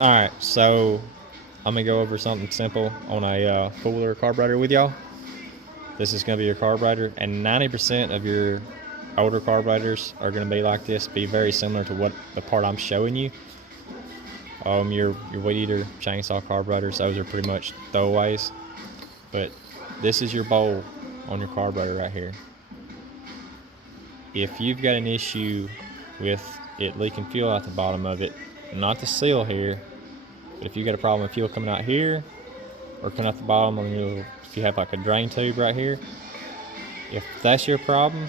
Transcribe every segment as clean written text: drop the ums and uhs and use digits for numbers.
Alright, so I'm going to go over something simple on a fuller carburetor with y'all. This is going to be your carburetor, and 90% of your older carburetors are going to be like this, be very similar to what the part I'm showing you. Your weed eater, chainsaw carburetors, those are pretty much throwaways. But this is your bowl on your carburetor right here. If you've got an issue with it leaking fuel out the bottom of it, not the seal here, but if you got a problem with fuel coming out here or coming out the bottom, if you have like a drain tube right here, if that's your problem,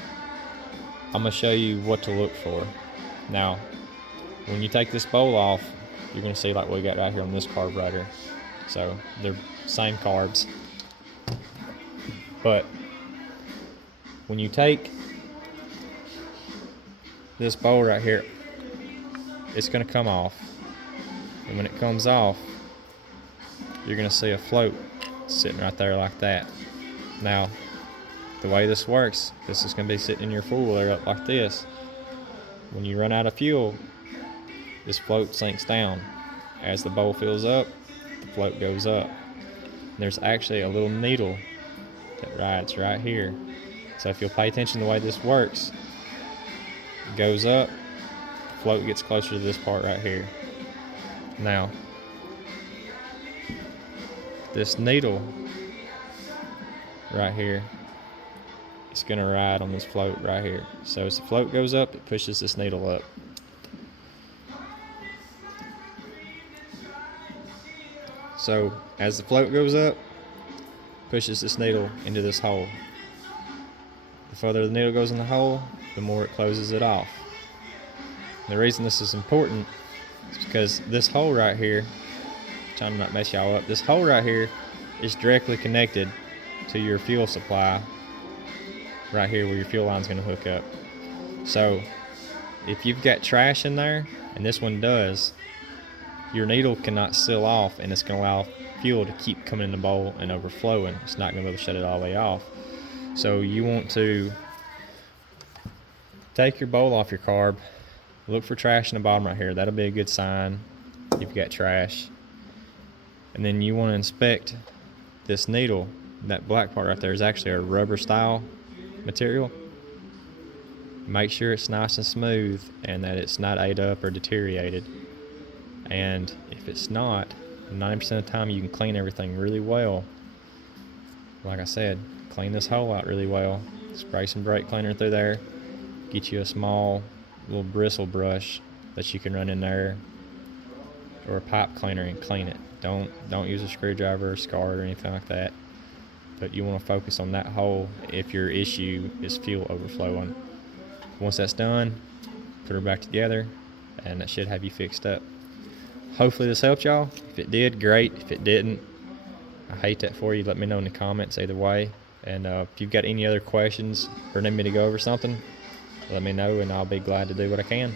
I'm gonna show you what to look for. Now, when you take this bowl off, you're gonna see like what we got right here on this carburetor. So they're same carbs, but when you take this bowl right here, it's gonna come off. And when it comes off, you're gonna see a float sitting right there like that. Now, the way this works, this is gonna be sitting in your fueler up like this. When you run out of fuel, this float sinks down. As the bowl fills up, the float goes up. And there's actually a little needle that rides right here. So if you'll pay attention to the way this works, it goes up, the float gets closer to this part right here. Now, this needle right here is going to ride on this float right here. So as the float goes up, it pushes this needle up. So as the float goes up, pushes this needle into this hole. The further the needle goes in the hole, the more it closes it off. And the reason this is important is because this hole right here, trying to not mess y'all up, this hole right here is directly connected to your fuel supply right here where your fuel line's going to hook up. So if you've got trash in there, and this one does, your needle cannot seal off, and it's going to allow fuel to keep coming in the bowl and overflowing. It's not going to be able to shut it all the way off. So you want to take your bowl off your carb, look for trash in the bottom right here. That'll be a good sign you've got trash. And then you want to inspect this needle. That black part right there is actually a rubber style material. Make sure it's nice and smooth and that it's not ate up or deteriorated. And if it's not, 90% of the time you can clean everything really well. Like I said, clean this hole out really well. Spray some brake cleaner through there. Get you a small little bristle brush that you can run in there, or a pipe cleaner, and clean it. Don't use a screwdriver or scar or anything like that. But you want to focus on that hole if your issue is fuel overflowing. Once that's done, put her back together, and that should have you fixed up. Hopefully this helped y'all. If it did, great. If it didn't, I hate that for you. Let me know in the comments either way. And if you've got any other questions or need me to go over something, let me know, and I'll be glad to do what I can.